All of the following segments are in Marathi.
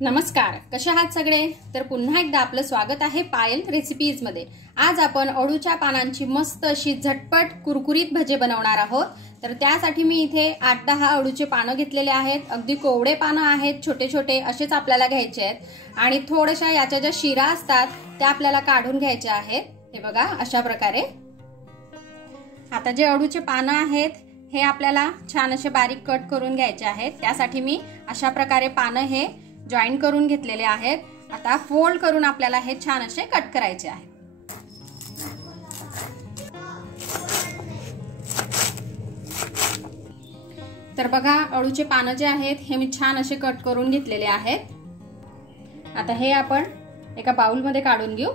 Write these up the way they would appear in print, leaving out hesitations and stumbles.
नमस्कार, कशा आहात सगळे? तर पुन्हा एकदा आपलं स्वागत आहे पायल रेसिपीज मध्ये। आज आपण अळूच्या पानांची मस्त अशी झटपट कुरकुरीत भजे बनवणार आहोत। तर त्यासाठी मी इथे 8-10 अळूचे पानं घेतलेले आहेत। अगदी कोवडे पानं आहेत, छोटे छोटे असेच आपल्याला घ्यायचे आहेत आणि थोड्याशा याच्या ज्या शिरा असतात त्या आपल्याला काढून घ्यायच्या आहेत। हे बघा अशा प्रकारे। आता जे अळूचे पानं आहेत हे आपल्याला छान असे बारीक कट करून घ्यायचे आहेत। त्यासाठी मी अशा प्रकारे पानं हे जॉईन करून घेतलेले आहेत। आता फोल्ड करून आपल्याला हे छान असे कट करायचे आहेत। तर बघा अळूचे पानं जे आहेत हे मी छान असे कट करून घेतलेले आहेत। आता हे आपण एका बाउल मध्ये काढून घेऊ।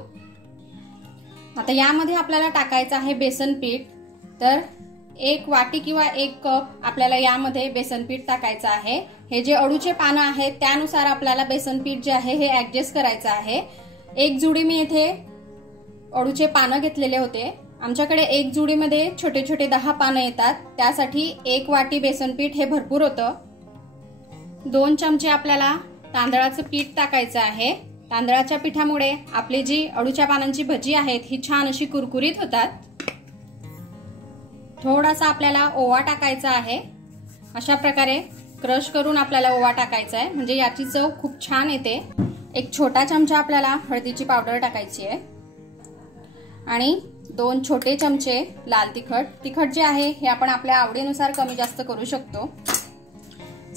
आता यामध्ये आपल्याला टाकायचं आहे बेसन पीठ। तर 1 वाटी किंवा 1 कप आपल्याला यामध्ये बेसन पीठ टाकायचं आहे। हे जे अळूचे पानं आहेत त्यानुसार आपल्याला बेसन पीठ जे आहे हे ऍडजस्ट करायचं आहे। 1 जुडी मी इथे अळूचे पानं घेतलेले होते। आमच्याकडे 1 जुडीमध्ये छोटे छोटे 10 पानं येतात, त्यासाठी 1 वाटी बेसन पीठ हे भरपूर होतं। 2 चमचे आपल्याला तांदळाचं पीठ टाकायचं आहे। तांदळाच्या पिठामुळे आपली जी अळूच्या पानांची भजी आहेत ही छान अशी कुरकुरीत होतात। थोडासा आपल्याला ओवा टाकायचा आहे। अशा प्रकारे क्रश करून आपल्याला ओवा टाकायचा आहे, म्हणजे याची चव खूप छान येते। 1 छोटा चमचा आपल्याला हळदीची पावडर टाकायची आहे आणि 2 छोटे चमचे लाल तिखट। तिखट जे आहे हे आपण आपल्या आवडीनुसार कमी जास्त करू शकतो।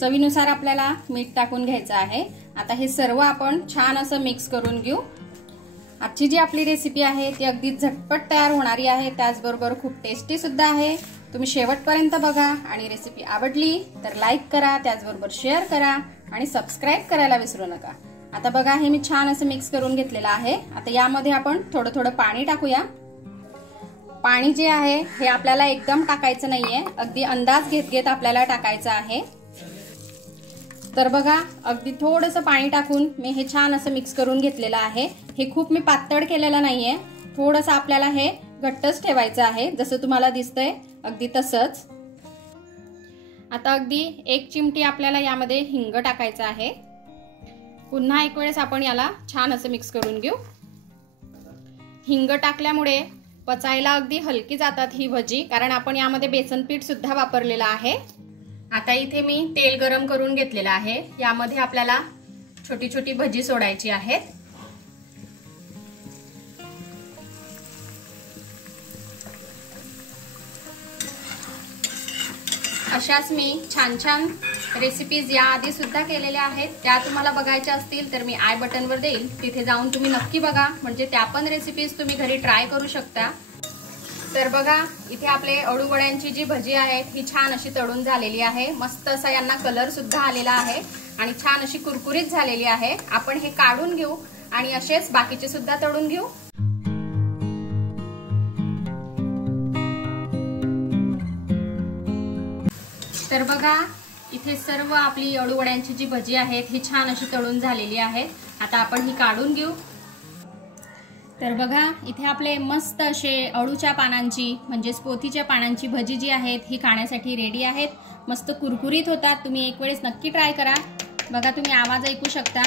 चवीनुसार आपल्याला मीठ टाकून घ्यायचं आहे। आता हे सर्व आपण छान असं मिक्स करून घेऊ। आजची जी आपली रेसिपी आहे ती अगदी झटपट तयार होणारी आहे, त्याचबरोबर खूप टेस्टी सुद्धा आहे। तुम्ही शेवटपर्यंत बघा आणि रेसिपी आवडली तर लाईक करा, त्याचबरोबर शेअर करा आणि सबस्क्राइब करायला विसरू नका। आता बघा हे मी छान असं मिक्स करून घेतलेलं आहे। आता यामध्ये आपण थोडं थोडं पाणी टाकूया। पाणी जे आहे हे आपल्याला एकदम टाकायचं नाहीये, अगदी अंदाज घेत घेत आपल्याला टाकायचं आहे। तर बघा अगदी थोडंसं पाणी टाकून मी हे छान असं मिक्स करून घेतलेलं आहे। हे खूप मी पातळ केलेलं नाहीये, थोडंसं आपल्याला हे घट्टच ठेवायचं आहे, जसं तुम्हाला दिसतंय अगदी तसंच। आता अगदी 1 चिमटी आपल्याला यामध्ये हिंग टाकायचं आहे। पुन्हा एक वेळेस आपण याला छान असं मिक्स करून घेऊ। हिंग टाकल्यामुळे पचायला अगदी हलकी जातात ही भजी, कारण आपण यामध्ये बेसन पीठ सुद्धा वापरलेलं आहे। आता इथे मी तेल गरम करून घेतलेलं आहे। यामध्ये आपल्याला छोटी छोटी भजी सोडायची आहेत। अशाच मी छान छान रेसिपीज या आधी सुद्धा केलेल्या आहेत। त्या तुम्हाला बघायच्या असतील तर मी आय बटनवर देईल, तिथे जाऊन तुम्ही नक्की बघा, म्हणजे त्या पण रेसिपीज तुम्ही घरी ट्राय करू शकता। तर बघा इथे आपले अळू वड्यांची जी भजी आहे ही छान अशी तळून झालेली आहे। मस्त असा यांना कलर सुद्धा आलेला आहे आणि छान अशी कुरकुरीत झालेली आहे। आपण हे काढून घेऊ आणि असेच बाकीचे सुद्धा तळून घेऊ। तर बघा इथे सर्व आपली अळू वड्यांची जी भजी आहेत ही छान अशी तळून झालेली आहे। आता आपण ही काढून घेऊ। तर बघा इथे आपले मस्त असे अळूच्या पानांची म्हणजेच पोथीच्या पानांची भजी जी आहेत ही खाण्यासाठी रेडी आहेत। मस्त कुरकुरीत होतात, तुम्ही एक वेळेस नक्की ट्राय करा। बघा तुम्ही आवाज ऐकू शकता।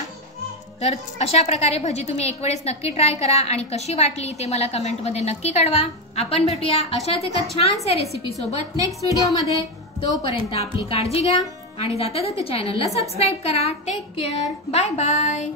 तर अशा प्रकारे भजी तुम्ही एक वेळेस नक्की ट्राय करा आणि कशी वाटली ते मला कमेंट मध्ये नक्की कळवा। आपण भेटूया अशाच एका छानशा रेसिपी सोबत नेक्स्ट व्हिडिओ मध्ये। तोपर्यंत आपली काळजी घ्या आणि जाता जाता चॅनलला सबस्क्राइब करा। Take care, bye bye.